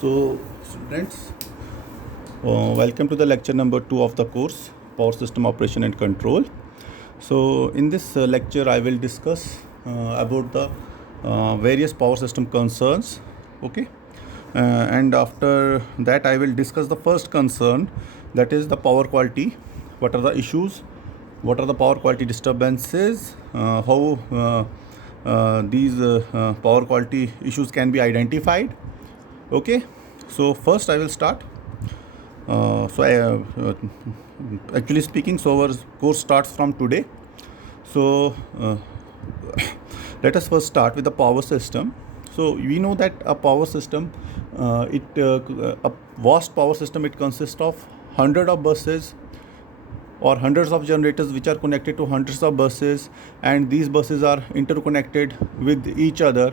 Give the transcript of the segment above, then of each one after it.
So, students, welcome to the lecture number 2 of the course Power System Operation and Control. So, in this lecture, I will discuss about the various power system concerns. Okay, and after that, I will discuss the first concern, that is the power quality. What are the issues? What are the power quality disturbances? How these power quality issues can be identified. Okay, so first I will start. Actually speaking, so our course starts from today. So let us first start with the power system. So we know that a power system, a vast power system, it consists of hundred of buses or hundreds of generators which are connected to hundreds of buses, and these buses are interconnected with each other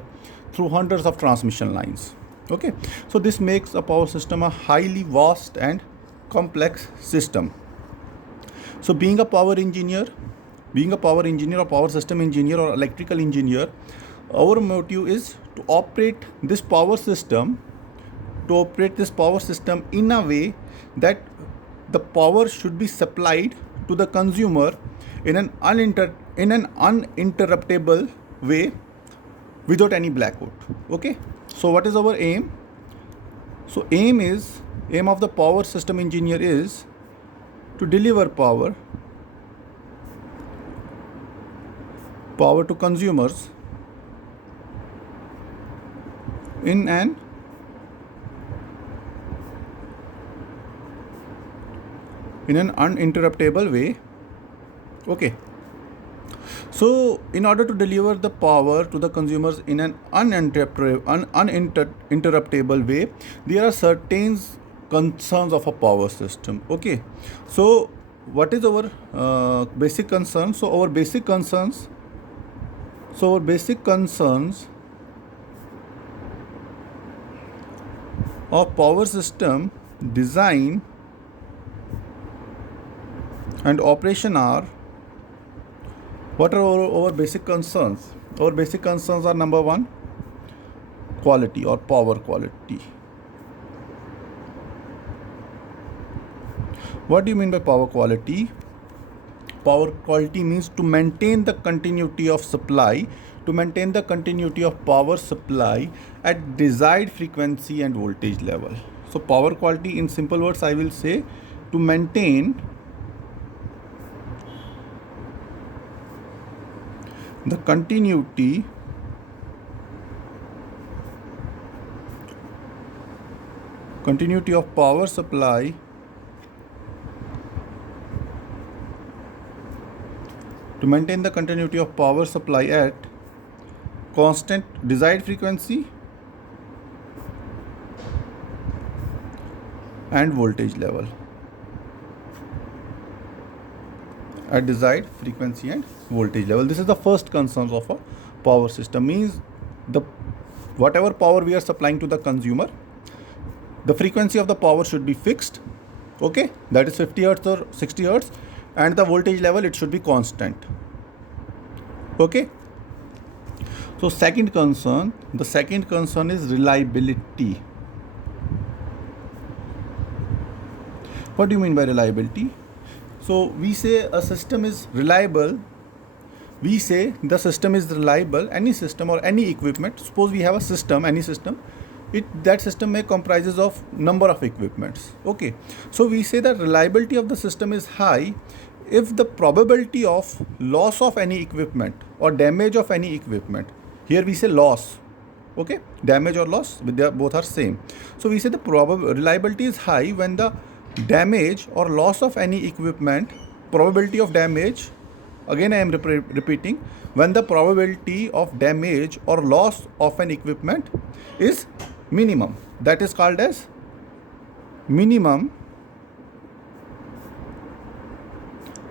through hundreds of transmission lines. Okay, so this makes a power system a highly vast and complex system. So being a power engineer or power system engineer or electrical engineer, our motive is to operate this power system in a way that the power should be supplied to the consumer in an uninterruptible way without any blackout. Okay, so what is our aim? So aim of the power system engineer is to deliver power to consumers in an uninterruptible way. Okay, so in order to deliver the power to the consumers in an uninterruptible way, there are certain concerns of a power system. Okay, so what is our basic concern? So our basic concerns of power system design and operation are, what are our basic concerns? Our basic concerns are: number one, quality or power quality. What do you mean by power quality? Power quality means to maintain the continuity of supply, to maintain the continuity of power supply at desired frequency and voltage level. So power quality, in simple words, I will say, to maintain the continuity of power supply at constant desired frequency and voltage level. At desired frequency and voltage level. This is the first concern of a power system. Means whatever power we are supplying to the consumer, the frequency of the power should be fixed. Okay, that is 50 hertz or 60 hertz, and the voltage level, it should be constant. Okay, so the second concern is reliability. What do you mean by reliability? So we say a system is reliable. We say the system is reliable. Any system or any equipment. Suppose we have a system, any system. That system may comprises of number of equipments. Okay. So we say that reliability of the system is high if the probability of loss of any equipment or damage of any equipment. Here we say loss. Okay. Damage or loss, both are same. So we say the reliability is high when the damage or loss of any equipment, probability of damage, again I am repeating, when the probability of damage or loss of an equipment is minimum. That is called as minimum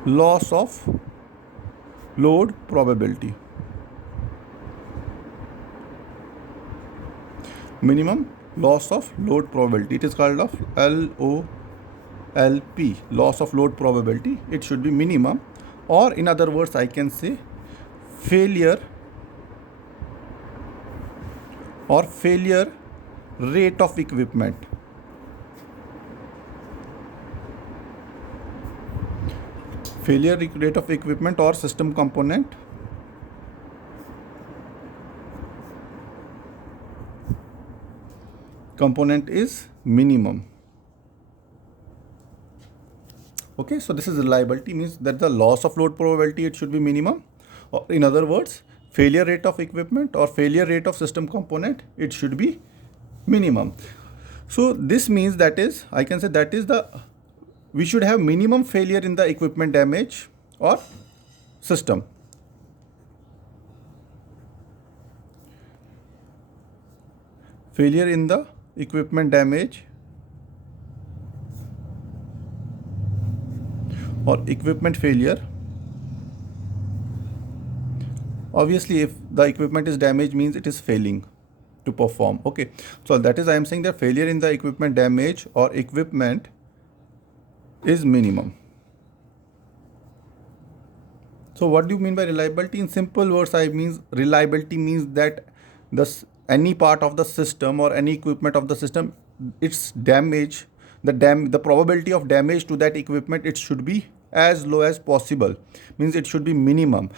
loss of load probability. Minimum loss of load probability. It is called of LOLP, loss of load probability. It should be minimum, or in other words I can say failure rate of equipment. Failure rate of equipment or system component is minimum. Okay, so this is reliability, means that the loss of load probability, it should be minimum. Or in other words, failure rate of equipment or failure rate of system component, it should be minimum. So this means that is, I can say that is we should have minimum failure in the equipment damage or system. Failure in the equipment damage or equipment failure. Obviously, if the equipment is damaged, means it is failing to perform. Okay, so that is, I am saying that failure in the equipment damage or equipment is minimum. So what do you mean by reliability? In simple words, I means reliability means that any part of the system or any equipment of the system, its damage, the probability of damage to that equipment, it should be as low as possible, means it should be minimum.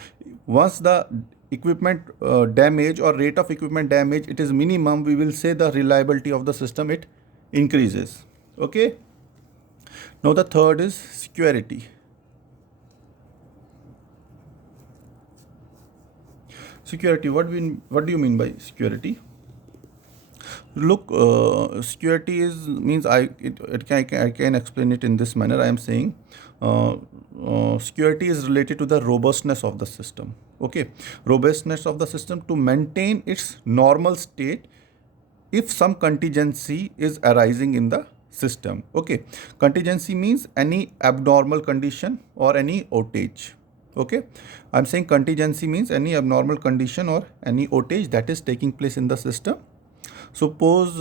Once the equipment damage or rate of equipment damage, it is minimum, we will say the reliability of the system, it increases. Okay, now the third is security. Security, what do you mean by security? Look, security is means I can explain it in this manner. I am saying security is related to the robustness of the system. Okay, robustness of the system to maintain its normal state if some contingency is arising in the system. Okay, contingency means any abnormal condition or any outage. Okay, I'm saying contingency means any abnormal condition or any outage that is taking place in the system. Suppose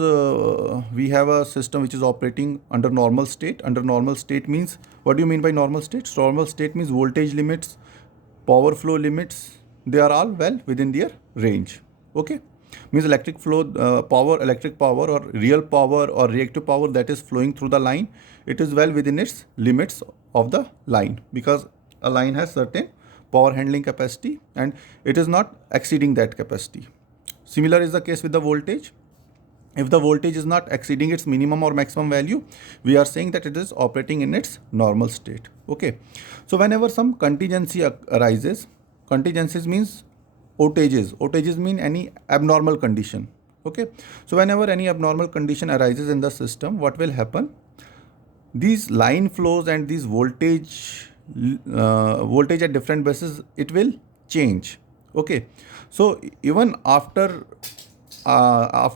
we have a system which is operating under normal state. Under normal state means, what do you mean by normal state? Normal state means voltage limits, power flow limits, they are all well within their range. Okay, means electric flow, electric power or real power or reactive power that is flowing through the line, it is well within its limits of the line, because a line has certain power handling capacity and it is not exceeding that capacity. Similar is the case with the voltage. If the voltage is not exceeding its minimum or maximum value, we are saying that it is operating in its normal state. Okay, so whenever some contingency arises, contingencies means outages mean any abnormal condition. Okay, so whenever any abnormal condition arises in the system, what will happen? These line flows and these voltage at different bases, it will change. Okay, so even after a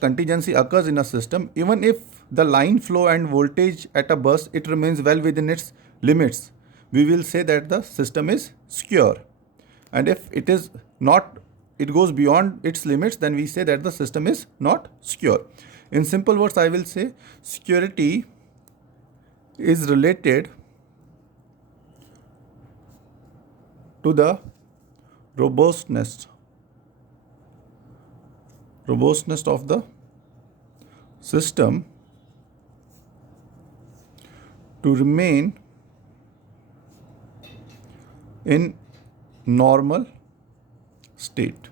contingency occurs in a system, even if the line flow and voltage at a bus, it remains well within its limits, we will say that the system is secure. And if it is not, it goes beyond its limits, then we say that the system is not secure. In simple words, I will say security is related to the robustness of the system to remain in normal state.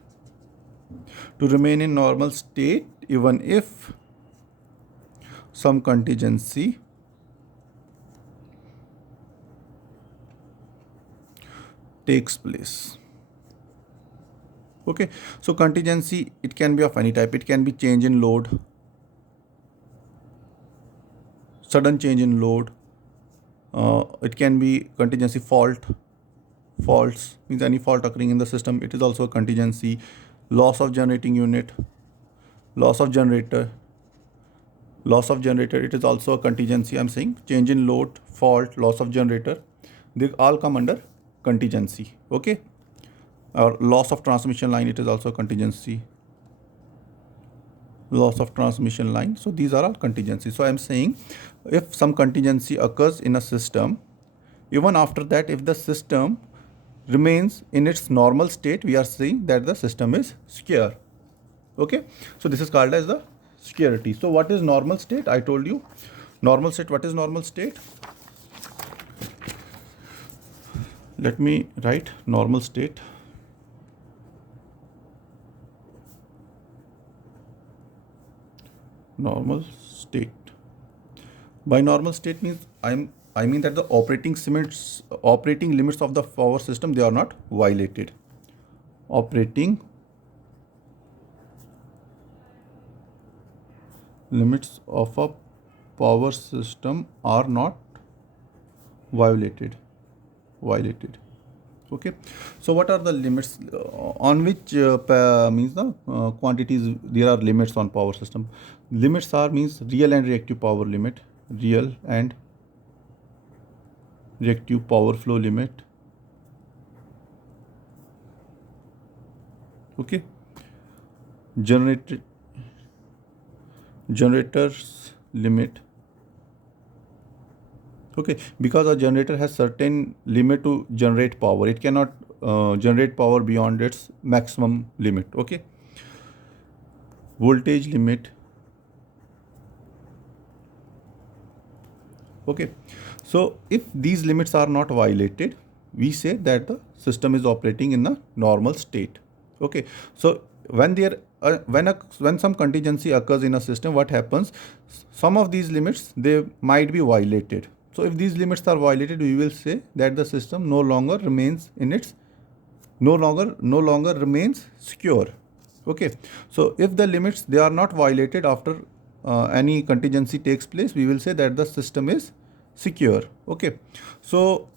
To remain in normal state even if some contingency takes place. Okay, so contingency, it can be of any type. It can be change in load, sudden change in load. It can be contingency faults means any fault occurring in the system, it is also a contingency. Loss of generating unit, loss of generator, it is also a contingency. I'm saying change in load, fault, loss of generator, they all come under contingency. Okay, or loss of transmission line, it is also a contingency. Loss of transmission line, so these are all contingencies. So I am saying if some contingency occurs in a system, even after that, if the system remains in its normal state, we are saying that the system is secure. Okay, so this is called as the security. So what is normal state? I told you normal state. What is normal state? Let me write normal state. Normal state. By normal state means I mean that the operating limits of the power system, they are not violated. Operating limits of a power system are not violated. Okay. So what are the limits on which means the quantities? There are limits on power system. Limits are means real and reactive power limit, real and reactive power flow limit. Okay. Generators limit. Okay, because a generator has certain limit to generate power. It cannot generate power beyond its maximum limit. Okay. Voltage limit. Okay. So if these limits are not violated, we say that the system is operating in the normal state. Okay. So when some contingency occurs in a system, what happens? Some of these limits, they might be violated. So if these limits are violated, we will say that the system no longer remains secure. Okay. So if the limits, they are not violated after any contingency takes place, we will say that the system is secure. Okay. So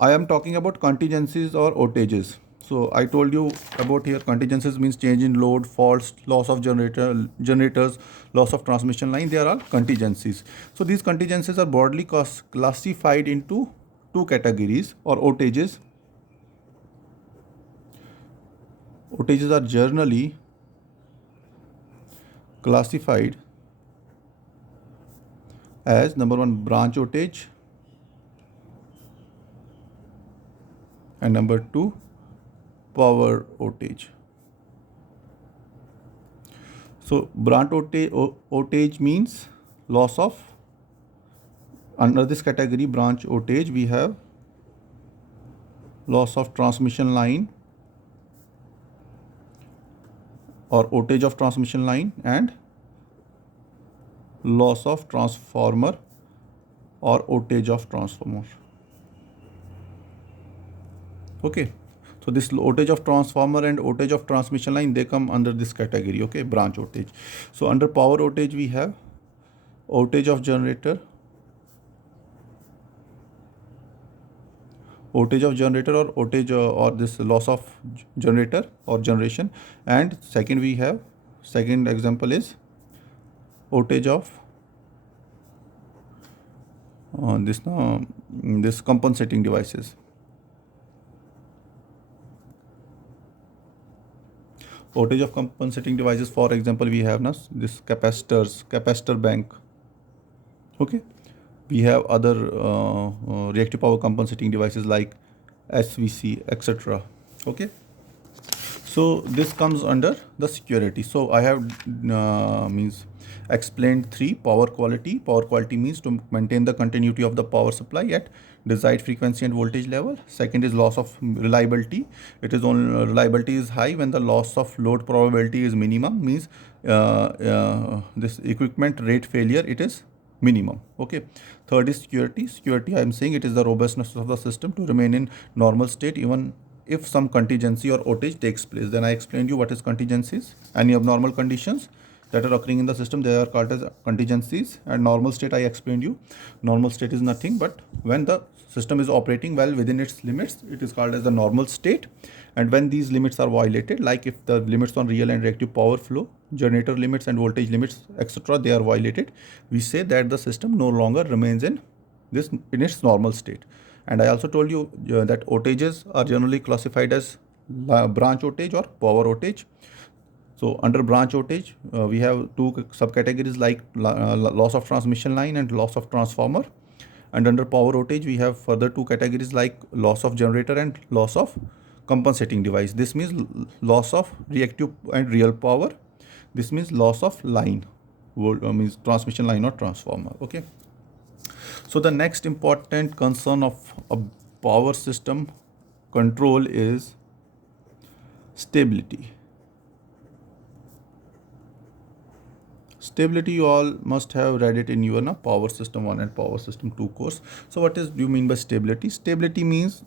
I am talking about contingencies or outages. So I told you about here contingencies means change in load, faults, loss of generators, loss of transmission line. They are all contingencies. So these contingencies are broadly classified into two categories, or outages. Outages are generally classified as number one, branch outage, and number two, power outage. So branch outage means loss of, under this category branch outage, we have loss of transmission line or outage of transmission line, and loss of transformer or outage of transformer. Okay. So this outage of transformer and outage of transmission line, they come under this category. Okay, branch outage. So under power outage, we have outage of generator, or outage or this loss of generator or generation. And second example is outage of this compensating devices. Outage of compensating devices, for example, we have this capacitor bank. Okay. We have other reactive power compensating devices like SVC, etc. Okay. So this comes under the security. So I have explained three: power quality. Power quality means to maintain the continuity of the power supply at desired frequency and voltage level. Second is loss of reliability. Reliability is high when the loss of load probability is minimum, means this equipment rate failure, it is minimum. Okay. Third is security. I am saying it is the robustness of the system to remain in normal state even if some contingency or outage takes place. Then I explained you what is contingencies. Any abnormal conditions that are occurring in the system, they are called as contingencies. And normal state, I explained you. Normal state is nothing but when the system is operating well within its limits, it is called as the normal state. And when these limits are violated, like if the limits on real and reactive power flow, generator limits and voltage limits, etc., they are violated, we say that the system no longer remains in its normal state. And I also told you that outages are generally classified as branch outage or power outage. So under branch outage, we have two subcategories like loss of transmission line and loss of transformer. And under power outage, we have further two categories like loss of generator and loss of compensating device. This means loss of reactive and real power. This means loss of line. means transmission line or transformer. Okay. So the next important concern of a power system control is stability. Stability, you all must have read it in your power system 1 and power system 2 course. So what is do you mean by stability? Stability means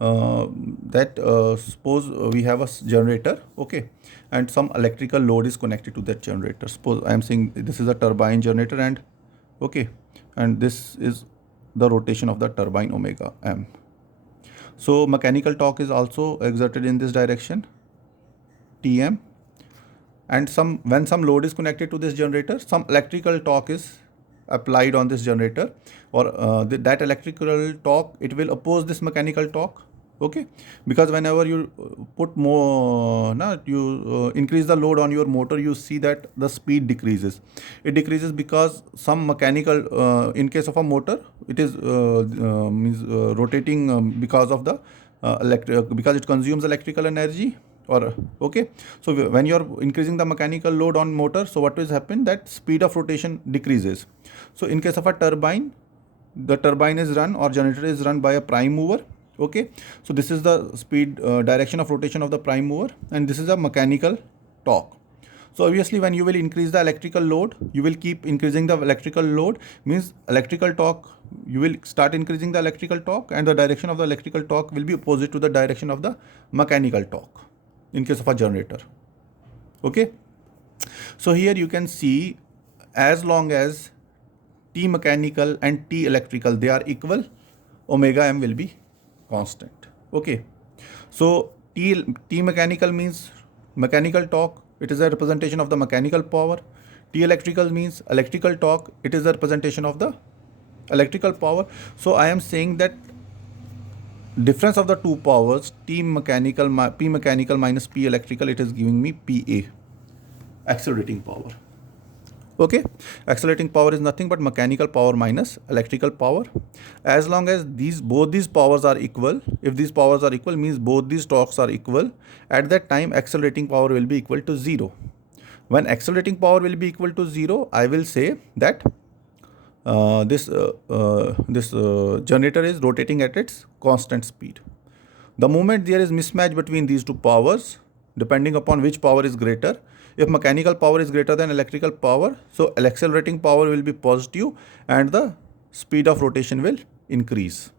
that suppose we have a generator, okay, and some electrical load is connected to that generator. Suppose I am saying this is a turbine generator, and okay, and this is the rotation of the turbine omega m. So mechanical torque is also exerted in this direction, Tm, and when some load is connected to this generator, some electrical torque is applied on this generator, or that electrical torque, it will oppose this mechanical torque. Okay, because whenever you put more you increase the load on your motor, you see that the speed decreases. It decreases because some mechanical in case of a motor, it is means rotating because of the because it consumes electrical energy, or okay. So when you are increasing the mechanical load on motor, so what will happen, that speed of rotation decreases. So in case of a turbine, the turbine is run or generator is run by a prime mover. Okay, so this is the speed direction of rotation of the prime mover, and this is a mechanical torque. So obviously when you will increase the electrical load, you will keep increasing the electrical load, means electrical torque, you will start increasing the electrical torque, and the direction of the electrical torque will be opposite to the direction of the mechanical torque in case of a generator. Okay, so here you can see, as long as T mechanical and T electrical, they are equal, omega m will be constant. Okay, so T mechanical means mechanical torque, it is a representation of the mechanical power. T electrical means electrical torque, it is a representation of the electrical power. So I am saying that difference of the two powers, P mechanical minus P electrical, it is giving me PA, accelerating power. Okay, accelerating power is nothing but mechanical power minus electrical power. As long as both these powers are equal, if these powers are equal, means both these torques are equal, at that time accelerating power will be equal to 0. When accelerating power will be equal to 0, I will say that this generator is rotating at its constant speed. The moment there is mismatch between these two powers, depending upon which power is greater, if mechanical power is greater than electrical power, so accelerating power will be positive and the speed of rotation will increase.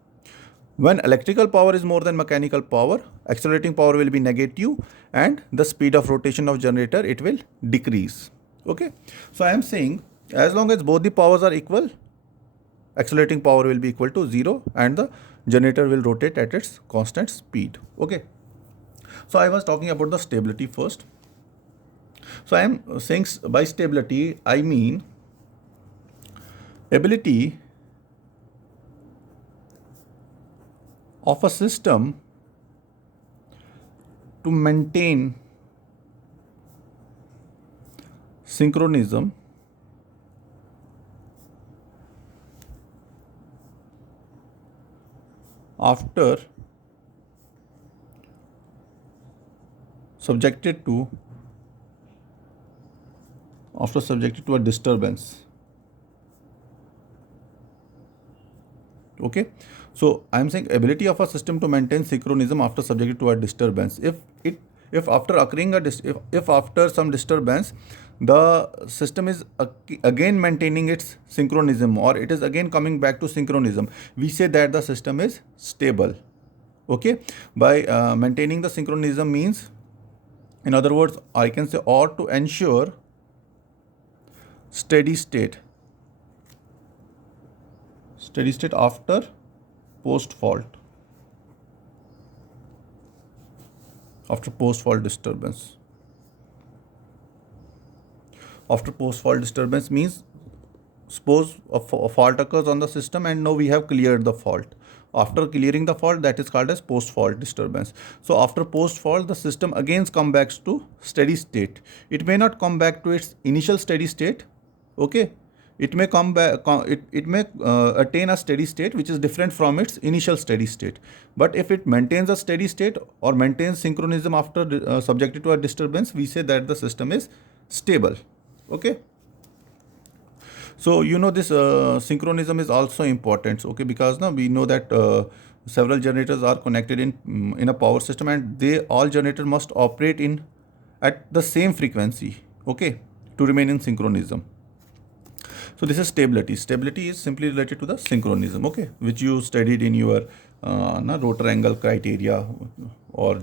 When electrical power is more than mechanical power, accelerating power will be negative and the speed of rotation of generator, it will decrease. Okay, so I am saying as long as both the powers are equal, accelerating power will be equal to 0 and the generator will rotate at its constant speed. Okay, so I was talking about the stability first. So I am saying by stability, I mean ability of a system to maintain synchronism after subjected to a disturbance. Okay, so I am saying ability of a system to maintain synchronism after subjected to a disturbance. If after occurring if after some disturbance, the system is again maintaining its synchronism, or it is again coming back to synchronism, we say that the system is stable. Okay, by maintaining the synchronism means, in other words, I can say, or to ensure steady state after post fault disturbance. After post fault disturbance means, suppose a fault occurs on the system and now we have cleared the fault. After clearing the fault, that is called as post fault disturbance. So after post fault, the system again comes back to steady state. It may not come back to its initial steady state. Okay, it may come back, it may attain a steady state which is different from its initial steady state. But if it maintains a steady state or maintains synchronism after subjected to a disturbance, we say that the system is stable. Okay, So you know this synchronism is also important, okay, because now we know that several generators are connected in a power system, and they all generator must operate in at the same frequency, okay, to remain in synchronism. So this is stability. Stability is simply related to the synchronism, okay, which you studied in your rotor angle criteria, or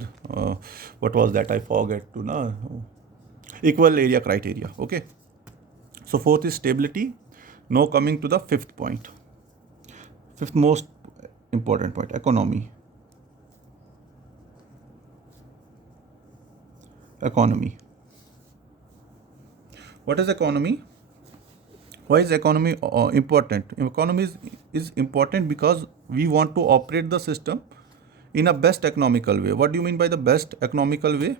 what was that? I forget to equal area criteria, okay. So fourth is stability. Now coming to the fifth point, fifth most important point, economy. Economy. What is economy? Why is economy important? Economy is important because we want to operate the system in a best economical way. What do you mean by the best economical way?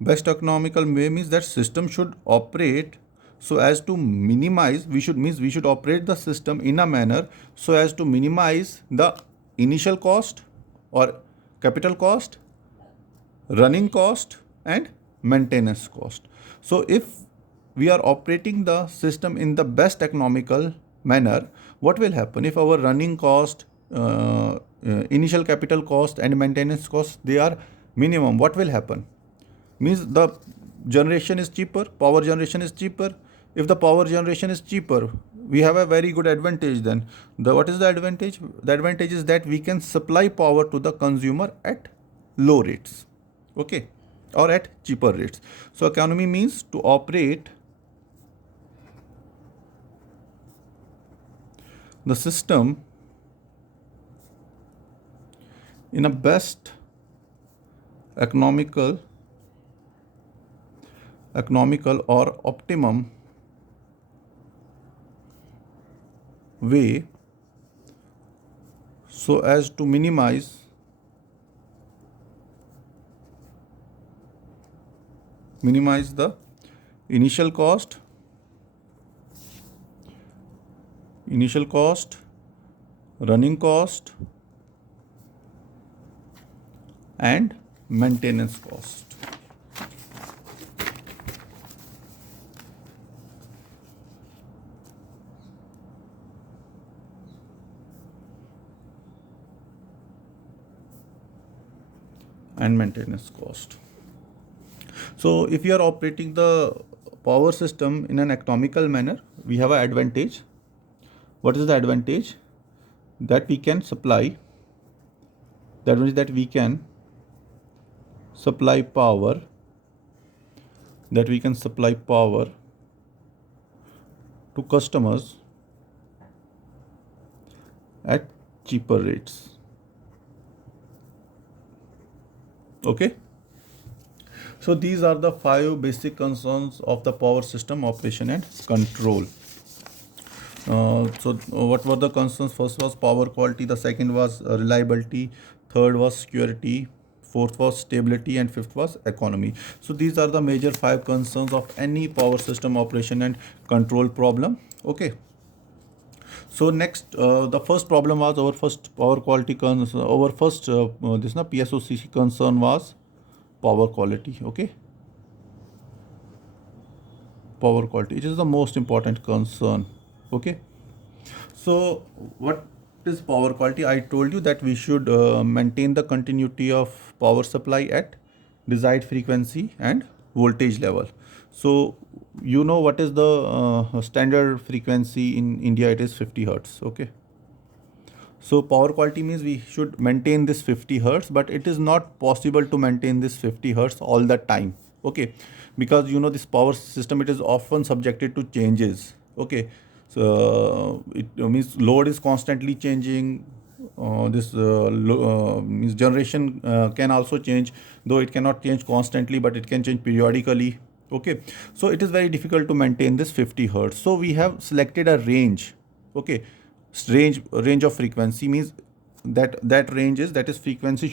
Best economical way means that system should operate so as to minimize, we should operate the system in a manner so as to minimize the initial cost or capital cost, running cost, and maintenance cost. So if we are operating the system in the best economical manner, what will happen if our running cost, initial capital cost, and maintenance cost, they are minimum? What will happen? Means the generation is cheaper, power generation is cheaper. If the power generation is cheaper, we have a very good advantage. Then what is the advantage? The advantage is that we can supply power to the consumer at low rates, okay, or at cheaper rates. So economy means to operate the system in a best economical or optimum way so as to minimize the initial cost, running cost, and maintenance cost. And maintenance cost. So if you are operating the power system in an economical manner, we have an advantage. What is the advantage? That we can supply, that means that we can supply power, to customers at cheaper rates, okay. So these are the 5 basic concerns of the power system operation and control. So what were the concerns? First was power quality, the second was reliability, third was security, fourth was stability, and fifth was economy. So these are the major 5 concerns of any power system operation and control problem, okay. So next, the first problem was our first power quality concern. Our first PSOCC concern was power quality, okay. Power quality, it is the most important concern, okay. So what is power quality? I told you that we should maintain the continuity of power supply at desired frequency and voltage level. So you know what is the standard frequency in India? It is 50 hertz, okay. So power quality means we should maintain this 50 hertz, but it is not possible to maintain this 50 hertz all the time, okay, because you know this power system, it is often subjected to changes, okay. So it means load is constantly changing. Means generation can also change, though it cannot change constantly, but it can change periodically, okay. So it is very difficult to maintain this 50 hertz. So we have selected a range, okay. Range of frequency means that range is, that is frequency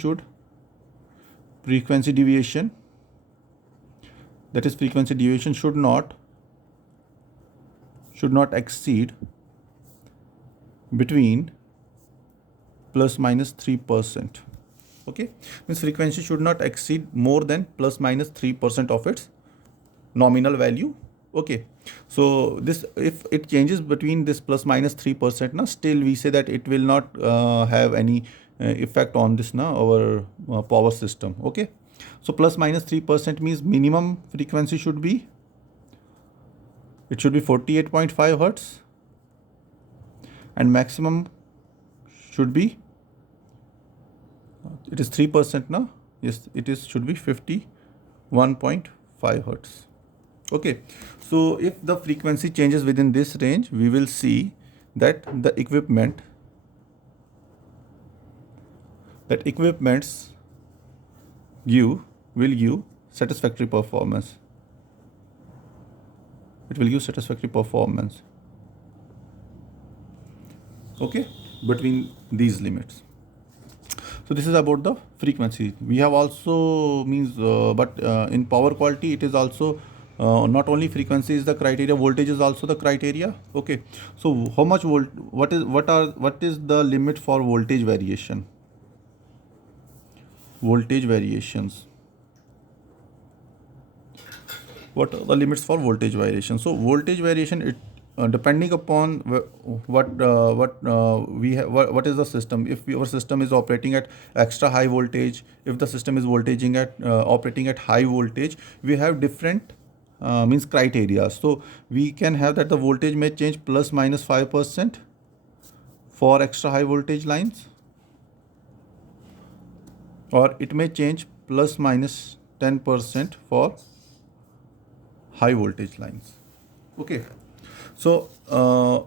deviation, should not exceed between plus minus 3%, okay. Means frequency should not exceed more than plus minus 3% of its nominal value, okay. So this, if it changes between this plus minus 3%, now still we say that it will not have any effect on this now our power system. Okay, so plus minus 3% means minimum frequency should be, it should be 48.5 hertz, and maximum should be, it is 3% now. Yes, it is should be 51.5 hertz. Okay, so if the frequency changes within this range, we will see that the equipments will give satisfactory performance. It will give satisfactory performance. Okay, between these limits. So this is about the frequency. We have also means, in power quality, it is also not only frequency is the criteria, voltage is also the criteria. Okay, so how much what is the limit for voltage variation? Voltage variations. What are the limits for voltage variation? So voltage variation, it depending upon what is the system. If our system is operating at extra high voltage, if the system is voltaging at operating at high voltage, we have different means criteria. So we can have that the voltage may change plus minus 5% for extra high voltage lines, or it may change plus minus 10% for high voltage lines. Okay, so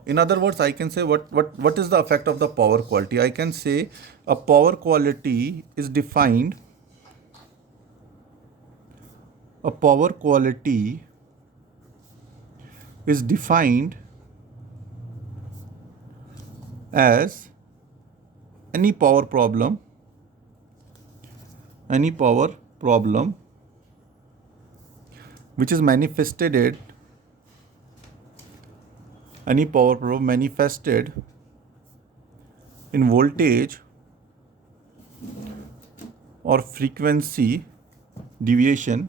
in other words, I can say what is the effect of the power quality? I can say a power quality is defined. A power quality is defined as any power problem which is manifested in voltage or frequency deviation.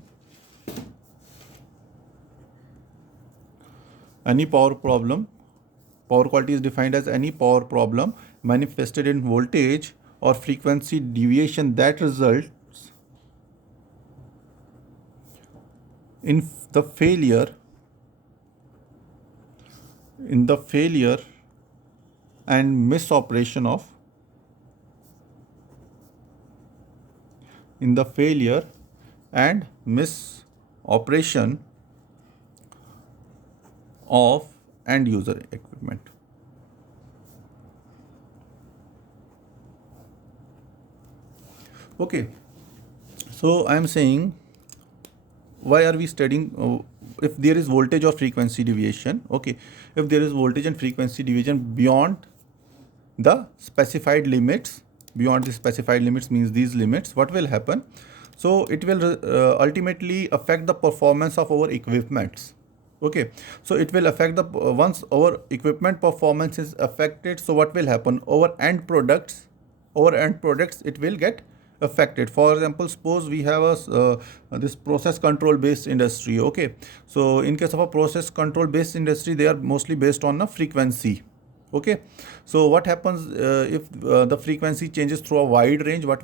Any power quality is defined as any power problem manifested in voltage or frequency deviation that results in the failure and misoperation of end user equipment. Okay, so I am saying, why are we studying if there is voltage or frequency deviation? Okay, if there is voltage and frequency deviation beyond the specified limits, means these limits, what will happen? So it will ultimately affect the performance of our equipments. Okay, so it will affect the once our equipment performance is affected, so what will happen? Our end products it will get affected. For example, suppose we have this process control based industry. Okay, so in case of a process control based industry, they are mostly based on a frequency. Okay, so what happens if the frequency changes through a wide range? What will